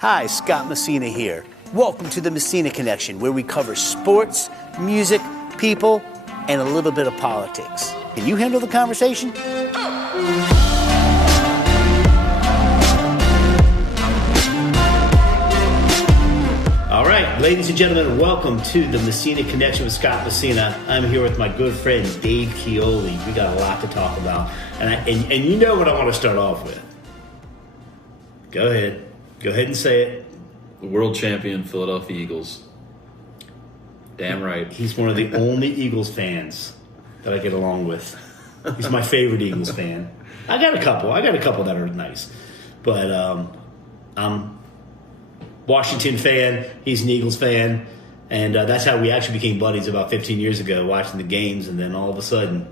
Hi, Scott Messina here. Welcome to the Messina Connection, where we cover sports, music, people, and a little bit of politics. Can you handle the conversation? All right, ladies and gentlemen, welcome to the Messina Connection with Scott Messina. I'm here with my good friend Dave Chioli. We got a lot to talk about, and you know what I want to start off with. Go ahead and say it. The world champion Philadelphia Eagles. Damn right. He's one of the only Eagles fans that I get along with. He's my favorite Eagles fan. I got a couple that are nice, but I'm Washington fan. He's an Eagles fan, and that's how we actually became buddies about 15 years ago, watching the games, and then all of a sudden,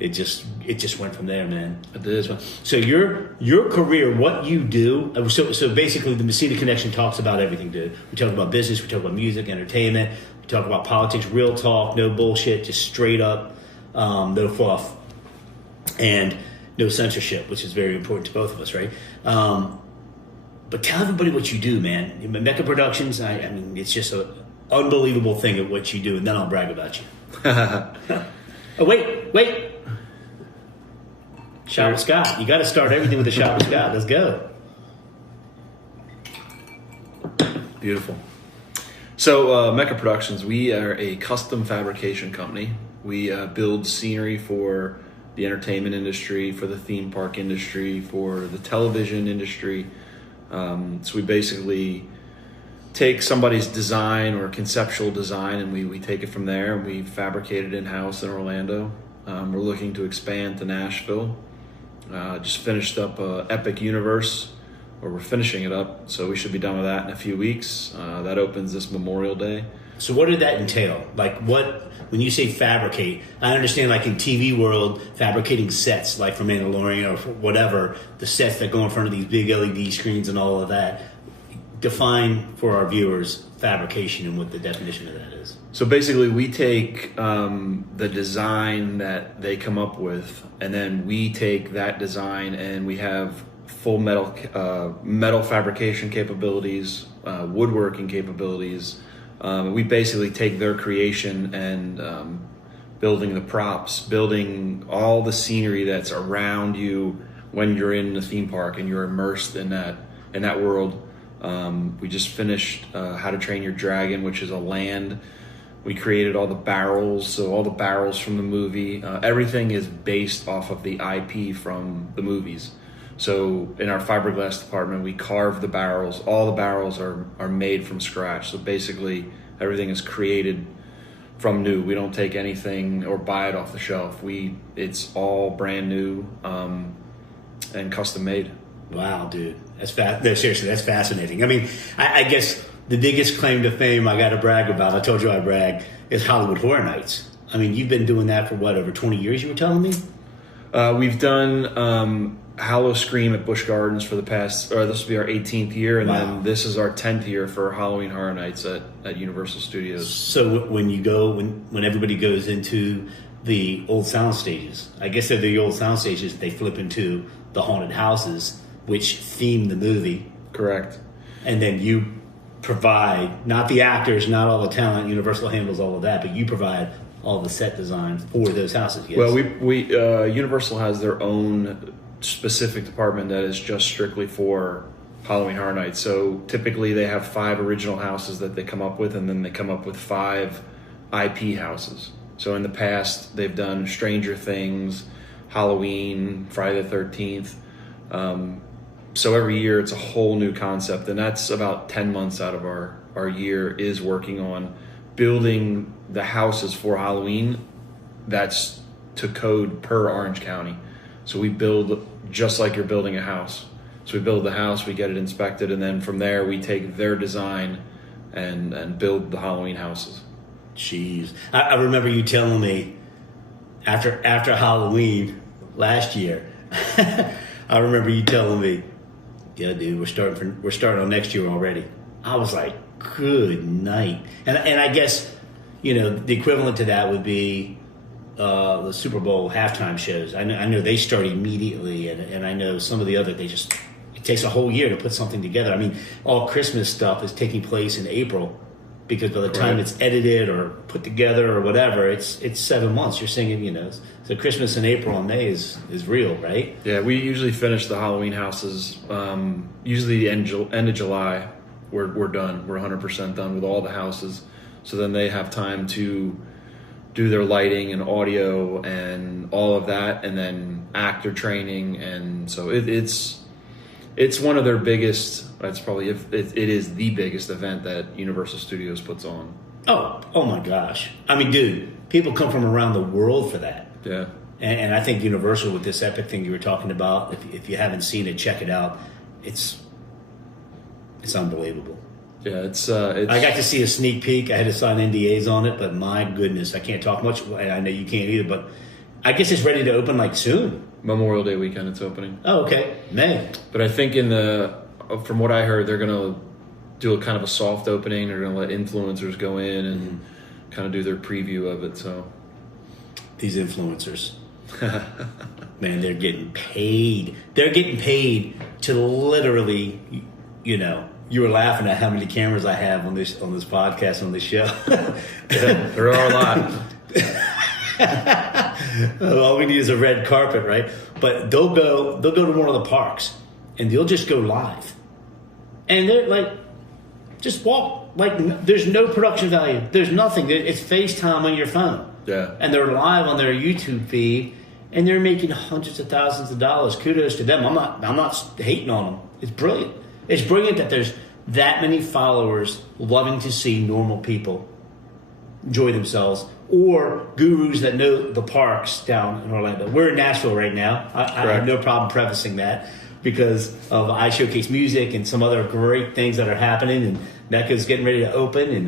it just went from there, man. It did. So your career, what you do. So basically, the Messina Connection talks about everything, dude. We talk about business, we talk about music, entertainment, we talk about politics, real talk, no bullshit, just straight up, no fluff, and no censorship, which is very important to both of us, right? But tell everybody what you do, man. Mecca Productions. I mean, it's just an unbelievable thing at what you do, and then I'll brag about you. Oh, wait. Shot with Scott. You got to start everything with a shot with Scott. Let's go. Beautiful. So, Mecca Productions, we are a custom fabrication company. We build scenery for the entertainment industry, for the theme park industry, for the television industry. So we basically take somebody's design or conceptual design, and we take it from there, and we fabricate it in-house in Orlando. We're looking to expand to Nashville. Just finished up Epic Universe, or we're finishing it up, so we should be done with that in a few weeks. That opens this Memorial Day. So what did that entail? Like, when you say fabricate, I understand, like in TV world, fabricating sets, like for Mandalorian or for whatever, the sets that go in front of these big LED screens and all of that. Define for our viewers fabrication and what the definition of that is. So basically, we take the design that they come up with, and then we take that design and we have full metal fabrication capabilities, woodworking capabilities. We basically take their creation and building the props, building all the scenery that's around you when you're in the theme park and you're immersed in that world. We just finished How to Train Your Dragon, which is a land. We created all the barrels, so all the barrels from the movie. Everything is based off of the IP from the movies. So in our fiberglass department, we carve the barrels. All the barrels are made from scratch. So basically, everything is created from new. We don't take anything or buy it off the shelf. It's all brand new and custom made. Wow, dude, no, seriously, that's fascinating. I mean, I guess the biggest claim to fame I got to brag about, I told you I brag, is Hollywood Horror Nights. I mean, you've been doing that for what, over 20 years, you were telling me? We've done Hallow Scream at Busch Gardens for the past, or this will be our 18th year, and then this is our 10th year for Halloween Horror Nights at Universal Studios. So when everybody goes into the old sound stages, I guess they're the old sound stages, they flip into the haunted houses, which theme the movie. Correct. And then you provide, not the actors, not all the talent, Universal handles all of that, but you provide all the set design for those houses. Yes? Well, we Universal has their own specific department that is just strictly for Halloween Horror Nights. So typically they have 5 original houses that they come up with, and then they come up with 5 IP houses. So in the past, they've done Stranger Things, Halloween, Friday the 13th. So every year it's a whole new concept, and that's about 10 months out of our year is working on building the houses for Halloween. That's to code per Orange County. So we build just like you're building a house. So we build the house, we get it inspected, and then from there we take their design and build the Halloween houses. Jeez. I remember you telling me after Halloween last year, I remember you telling me, yeah, dude, we're starting on next year already. I was like, good night. And I guess, the equivalent to that would be the Super Bowl halftime shows. I know they start immediately, and I know some of the other, it's it takes a whole year to put something together. I mean, all Christmas stuff is taking place in April because by the time it's edited or put together or whatever, it's 7 months. You're singing, so Christmas in April and May is real, right? Yeah, we usually finish the Halloween houses usually the end of July. We're done. We're 100% done with all the houses. So then they have time to do their lighting and audio and all of that, and then actor training, and so it's one of their biggest. It's probably it is the biggest event that Universal Studios puts on. Oh my gosh! I mean, dude, people come from around the world for that. Yeah, and I think Universal with this Epic thing you were talking about. If you haven't seen it, check it out. It's unbelievable. Yeah, it's. I got to see a sneak peek. I had to sign NDAs on it, but my goodness, I can't talk much. I know you can't either, but I guess it's ready to open like soon. Memorial Day weekend, it's opening. Oh, okay, May. But I think from what I heard, they're gonna do a kind of a soft opening. They're gonna let influencers go in and kind of do their preview of it. So these influencers, man, they're getting paid. They're getting paid to literally, You were laughing at how many cameras I have on this podcast, on this show. Yeah, there are a lot. All we need is a red carpet, right? But they'll go to one of the parks and they'll just go live. And they're like, just walk. Like, there's no production value. There's nothing. It's FaceTime on your phone. Yeah. And they're live on their YouTube feed and they're making hundreds of thousands of dollars. Kudos to them. I'm not hating on them. It's brilliant. It's brilliant that there's that many followers loving to see normal people enjoy themselves, or gurus that know the parks down in Orlando. We're in Nashville right now. I have no problem prefacing that because of I Showcase Music and some other great things that are happening, and Mecca's getting ready to open, and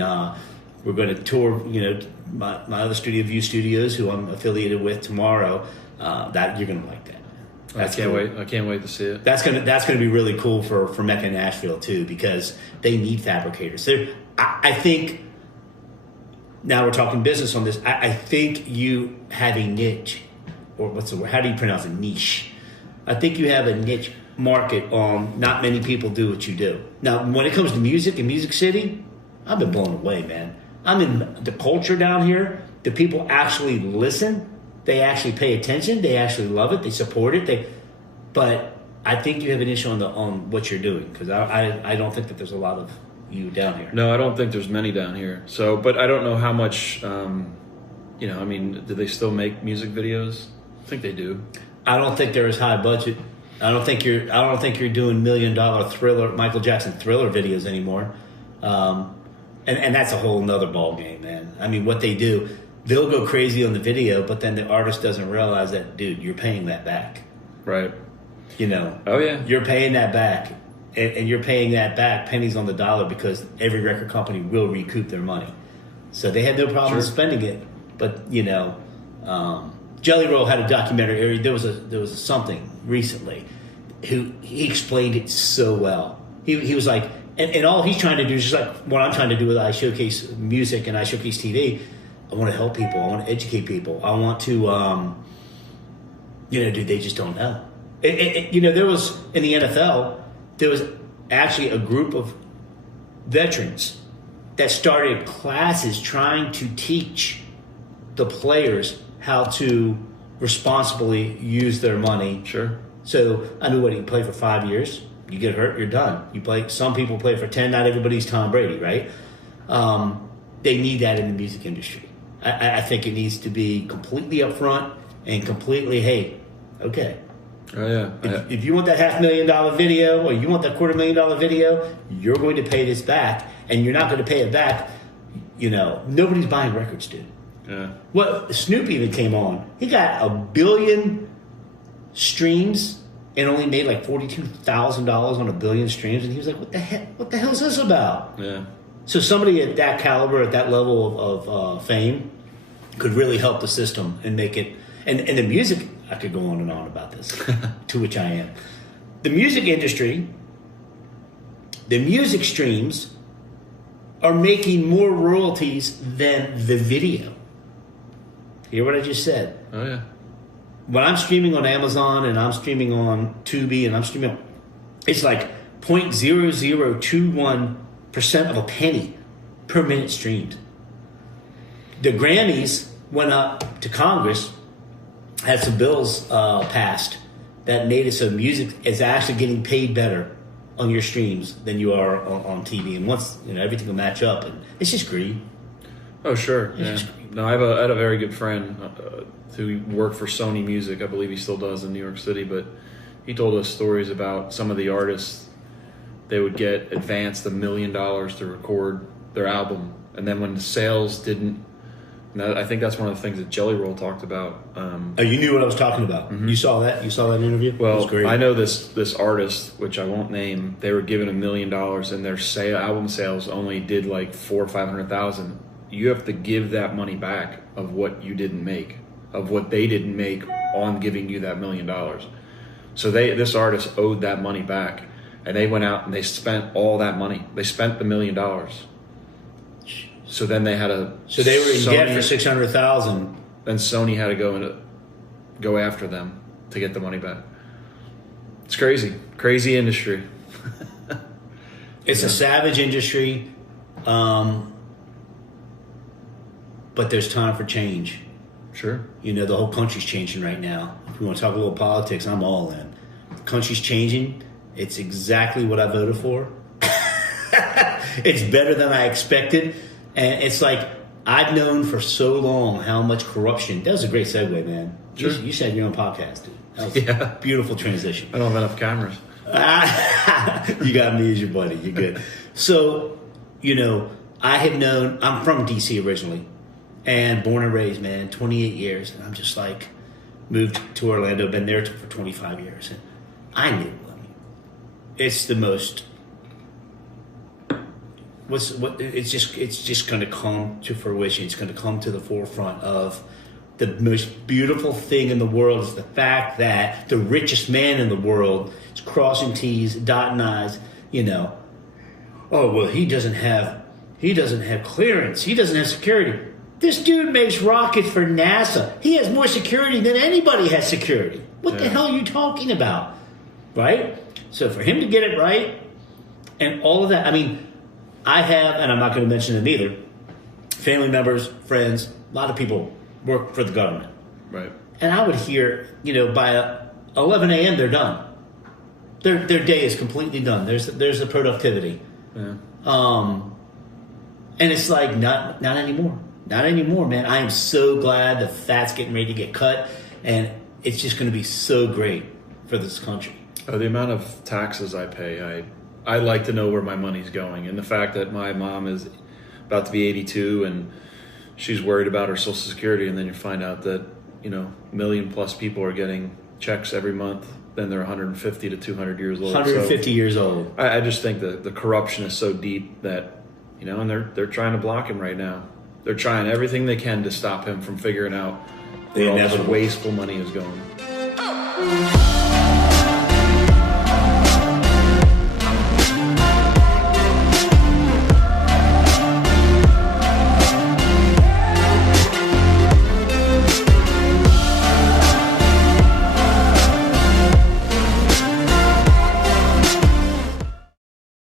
we're going to tour, my other studio, View Studios, who I'm affiliated with tomorrow. That you're going to like that. I can't wait. I can't wait to see it. That's gonna be really cool for Mecca and Nashville too, because they need fabricators. I think now we're talking business on this. I think you have a niche, or what's the word? How do you pronounce it? Niche. I think you have a niche market. Not many people do what you do. Now, when it comes to music and Music City, I've been blown away, man. I'm in the culture down here. The people actually listen. They actually pay attention. They actually love it. They support it. But I think you have an issue on what you're doing, because I don't think that there's a lot of you down here. No, I don't think there's many down here. So, but I don't know how much. I mean, do they still make music videos? I think they do. I don't think they're as high budget. I don't think you're doing $1 million Thriller, Michael Jackson Thriller videos anymore. And that's a whole nother ball game, man. I mean, what they do. They'll go crazy on the video, but then the artist doesn't realize that, dude, you're paying that back. Right. Oh, yeah. You're paying that back. And you're paying that back pennies on the dollar, because every record company will recoup their money. So they had no problem spending it. But, Jelly Roll had a documentary. There was a something recently. He explained it so well. He was like, and all he's trying to do is just like what I'm trying to do with I Showcase Music and I Showcase TV. I want to help people. I want to educate people. I want to, dude, they just don't know. There was, in the NFL, there was actually a group of veterans that started classes trying to teach the players how to responsibly use their money. Sure. So I knew you play for 5 years, you get hurt, you're done. You play. Some people play for 10. Not everybody's Tom Brady, right? They need that in the music industry. I think it needs to be completely upfront and completely, hey, okay. Oh, yeah. If you want that $500,000 video, or you want that $250,000 video, you're going to pay this back, and you're not going to pay it back. Nobody's buying records, dude. Yeah. Well, Snoop even came on. He got 1 billion streams and only made like $42,000 on 1 billion streams, and he was like, "What the heck? What the hell is this about?" Yeah. So somebody at that caliber, at that level of fame, could really help the system and make it. And the music, I could go on and on about this, to which I am. The music industry, the music streams are making more royalties than the video. Hear what I just said? Oh, yeah. When I'm streaming on Amazon and I'm streaming on Tubi and I'm streaming It's like 0.0021% of a penny per minute streamed. The Grammys went up to Congress, had some bills passed that made it so music is actually getting paid better on your streams than you are on TV. And once, everything will match up, and it's just greed. Oh, sure. Yeah. No, I had a very good friend who worked for Sony Music. I believe he still does in New York City, but he told us stories about some of the artists. They would get advanced $1 million to record their album, and then when the sales didn't, I think that's one of the things that Jelly Roll talked about. Oh, you knew what I was talking about. Mm-hmm. You saw that? You saw that interview? Well, it was great. I know this artist, which I won't name. They were given $1 million, and their album sales only did like 400,000 or 500,000. You have to give that money back of what you didn't make, of what they didn't make on giving you that $1 million. So this artist owed that money back, and they went out and they spent all that money. They spent the $1 million. So then they had a. So they were in debt for 600,000. Then Sony had to go after them to get the money back. It's crazy industry. It's a savage industry, but there's time for change. Sure. The whole country's changing right now. If we want to talk a little politics, I'm all in. The country's changing. It's exactly what I voted for. It's better than I expected. And it's like, I've known for so long how much corruption. That was a great segue, man. Sure. You said your own podcast, dude. That was a beautiful transition. I don't have enough cameras. You got me as your buddy. You're good. So, I have known, I'm from D.C. originally, and born and raised, man, 28 years. And I'm just like, moved to Orlando, been there for 25 years. And I knew, it's the most... It's just going to come to fruition. It's going to come to the forefront of the most beautiful thing in the world is the fact that the richest man in the world is crossing T's, dotting I's. Oh well, he doesn't have clearance. He doesn't have security. This dude makes rockets for NASA. He has more security than anybody has security. What the hell are you talking about? Right? So for him to get it right, and all of that, I have, and I'm not going to mention them either, family members, friends, a lot of people work for the government. Right. And I would hear, by 11 a.m. they're done. Their day is completely done. There's the productivity. Yeah. And it's like, not anymore. Not anymore, man. I am so glad the fat's getting ready to get cut, and it's just going to be so great for this country. Oh, the amount of taxes I pay, I like to know where my money's going. And the fact that my mom is about to be 82 and she's worried about her Social Security, and then you find out that, million plus people are getting checks every month, then they're 150 to 200 years old. 150 years old. I just think that the corruption is so deep that, and they're trying to block him right now. They're trying everything they can to stop him from figuring out where all this wasteful money is going.